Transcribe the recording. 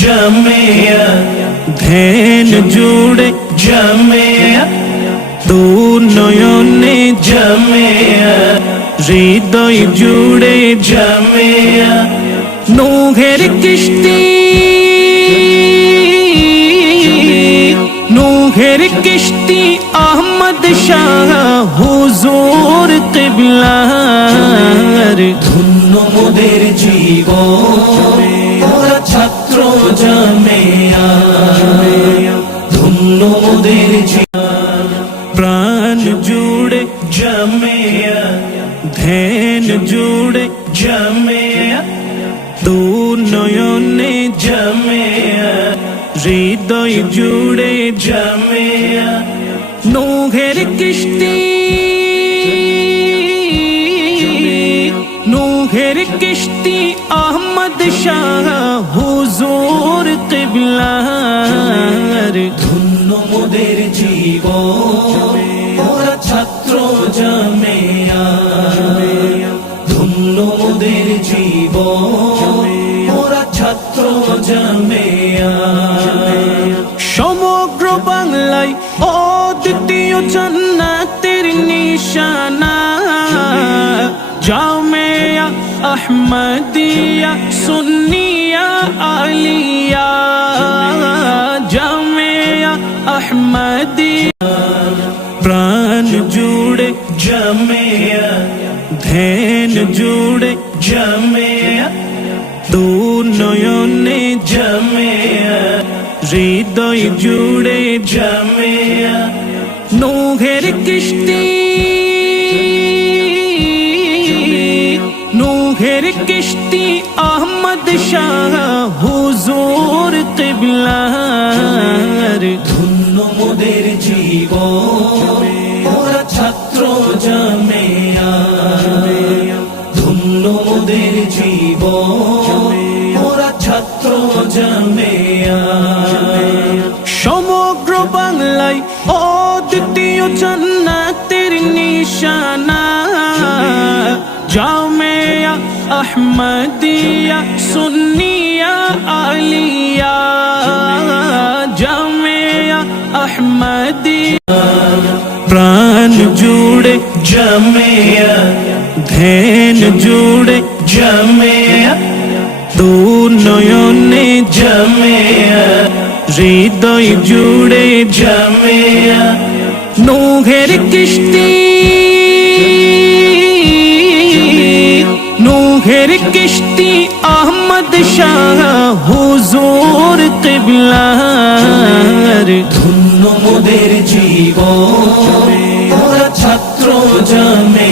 জামিয়া ধ্যান জুড়ে জামিয়া দু নয়নে জামিয়া হৃদয় জুড়ে জামিয়া নোঘের কিস্তি নোঘের কিস্তি আহমদ শাহ হুজুর কিবলার ধন্য মোদের জীবন ধন্য মোদের জীবন। প্রাণ জুড়ে জামিয়া ধ্যান জুড়ে জামিয়া দু নয়নে জামিয়া হৃদয় জুড়ে জামিয়া নোঘের কিস্তি নোঘের কিস্তি আহমদ শাহ, হুজুর কিবলার। ধন্য মোদের জীবন। ওরা ছাত্র জামিয়া ধন্য মোদের জীবন। ওরা ছাত্র জামিয়া সমগ্র বাংলায় অদ্বিতীয় জান্নাতের নিশানা। জামেয়া আহমদিয়া সুন্নিয়া জুড়ে জামিয়া দু নয়নে জামিয়া হৃদয় জুড়ে জামিয়া নোঘের কিস্তি নোঘের কিস্তি আহমদ শাহ হুজুর কিবলার ধন্য মোদের জীবন। ওরা ছাত্র জামিয়া। সমগ্র বাংলায় অদ্বিতীয় জান্নাতের নিশানা। জামেয়া, আহমদিয়া, সুন্নিয়া, আলিয়া। জামেয়া, আহমদিয়া। প্রাণ জুড়ে জামিয়া, ধ্যান জুড়ে জামিয়া দু নয়নে জামিয়া হৃদয় জুড়ে জামিয়া নোঘের কিস্তি নোঘের কিস্তি আহমদ শাহ হুজুর কিবলার ধন্য মোদের জীবন ওরা ছাত্র জামিয়া